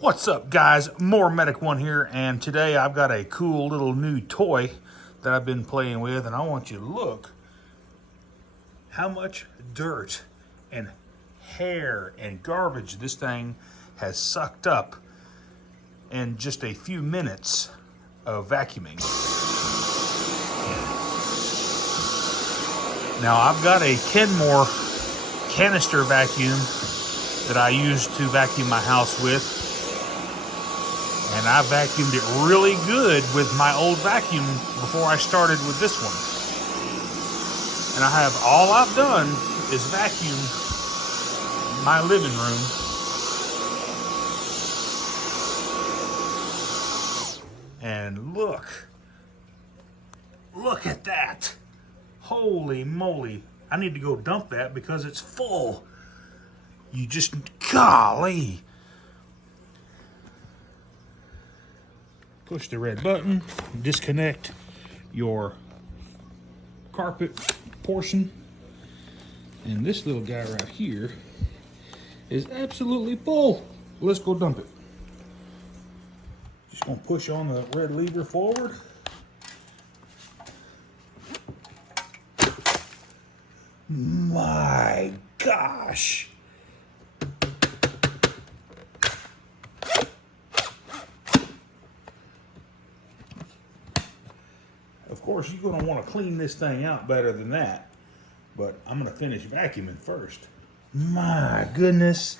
What's up, guys? More Medic One here, and today I've got a cool little new toy that I've been playing with, and I want you to look how much dirt and hair and garbage this thing has sucked up in just a few minutes of vacuuming. Now I've got a Kenmore canister vacuum that I use to vacuum my house with. And I vacuumed it really good with my old vacuum before I started with this one. And all I've done is vacuum my living room. And look at that. Holy moly. I need to go dump that because it's full. Golly. Push the red button, disconnect your carpet portion, and this little guy right here is absolutely full. Let's go dump it. Just gonna push on the red lever forward. My gosh. Of course, you're going to want to clean this thing out better than that, but I'm going to finish vacuuming first. My goodness.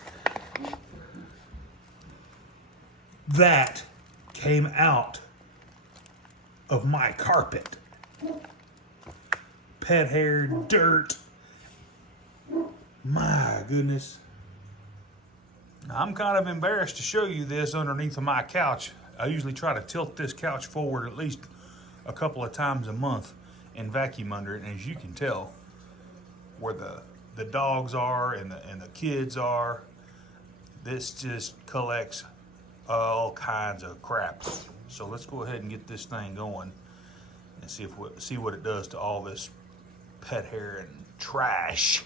That came out of my carpet. Pet hair, dirt. My goodness. Now, I'm kind of embarrassed to show you this underneath of my couch. I usually try to tilt this couch forward at least a couple of times a month and vacuum under it, and as you can tell where the dogs are and the kids are, this just collects all kinds of crap. So let's go ahead and get this thing going and see what it does to all this pet hair and trash.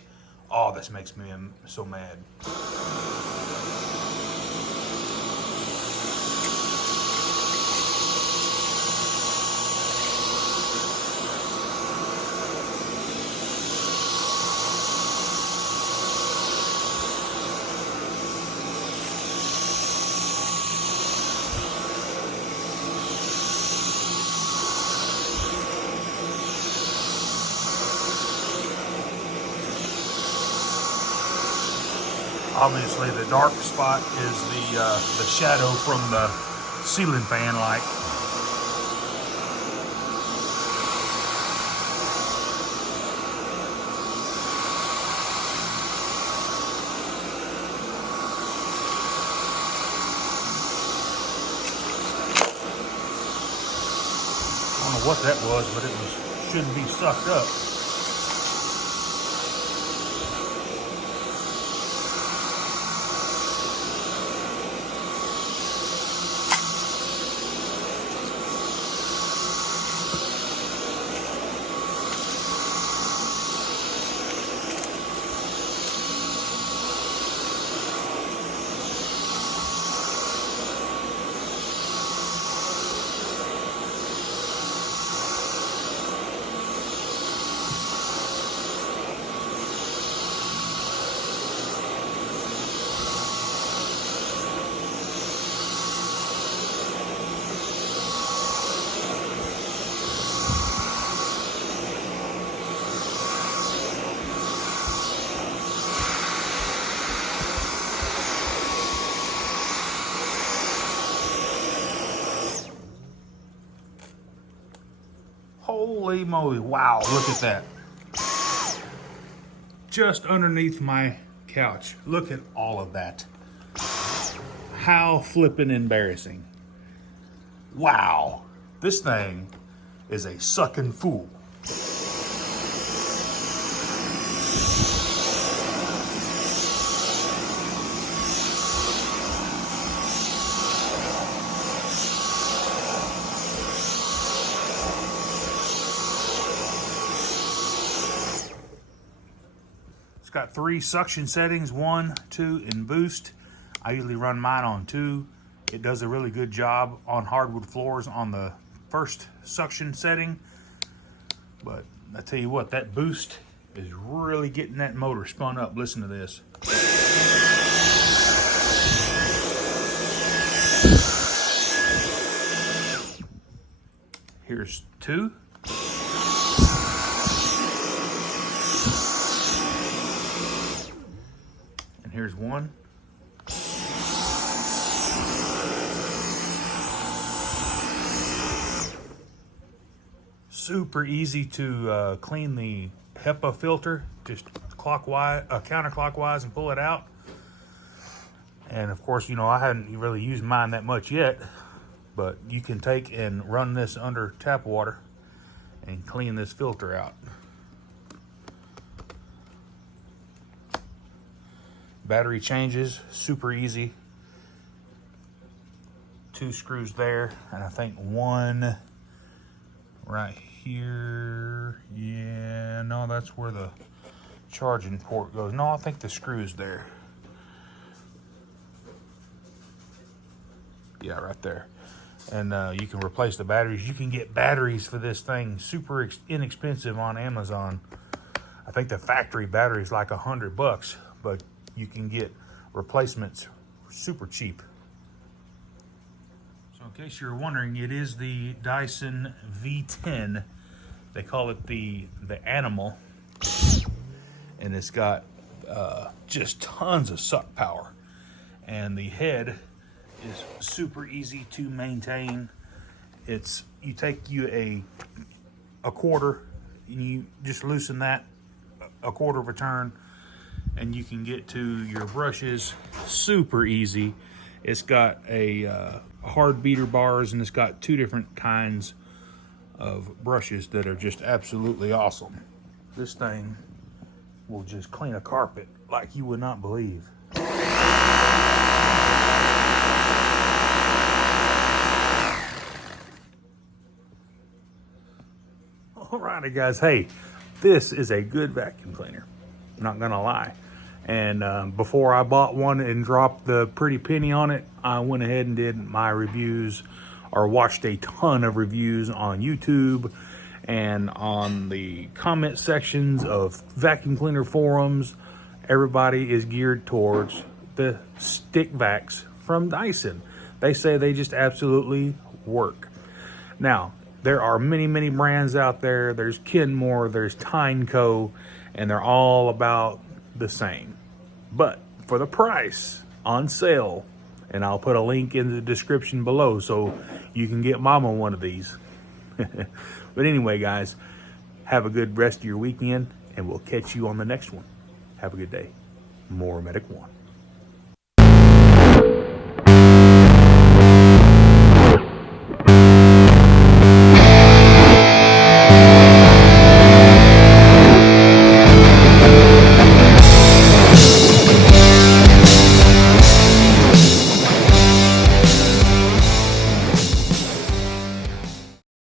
Oh, this makes me so mad. Obviously, the dark spot is the shadow from the ceiling fan light. I don't know what that was, but it shouldn't be sucked up. Holy moly, wow, look at that. Just underneath my couch. Look at all of that. How flippin' embarrassing. Wow, this thing is a sucking fool. It's got 3 suction settings, 1, 2, and boost. I usually run mine on 2. It does a really good job on hardwood floors on the first suction setting. But I tell you what, that boost is really getting that motor spun up. Listen to this. Here's 2. And here's 1. Super easy to clean the HEPA filter, just clockwise, counterclockwise, and pull it out. And of course, you know, I hadn't really used mine that much yet, but you can take and run this under tap water and clean this filter out. Battery changes, super easy. 2 screws there, and I think 1 right here. Yeah, no, that's where the charging port goes. No, I think the screw's there. Yeah, right there. And you can replace the batteries. You can get batteries for this thing super inexpensive on Amazon. I think the factory battery is like $100, but you can get replacements super cheap. So in case you're wondering, it is the Dyson V10. They call it the Animal, and it's got just tons of suck power, and the head is super easy to maintain. You take a quarter, and you just loosen that a quarter of a turn, and you can get to your brushes super easy. It's got a hard beater bars, and it's got 2 different kinds of brushes that are just absolutely awesome. This thing will just clean a carpet like you would not believe. Alrighty guys, hey, this is a good vacuum cleaner, I'm not gonna lie. And before I bought one and dropped the pretty penny on it, I went ahead and did my reviews, or watched a ton of reviews on YouTube and on the comment sections of vacuum cleaner forums. Everybody is geared towards the stick vacs from Dyson. They say they just absolutely work. Now, there are many brands out there. There's Kenmore, there's Tyneco, and they're all about the same. But for the price, on sale, and I'll put a link in the description below so you can get mama one of these. But anyway, guys, have a good rest of your weekend, and we'll catch you on the next one. Have a good day. More Medic One.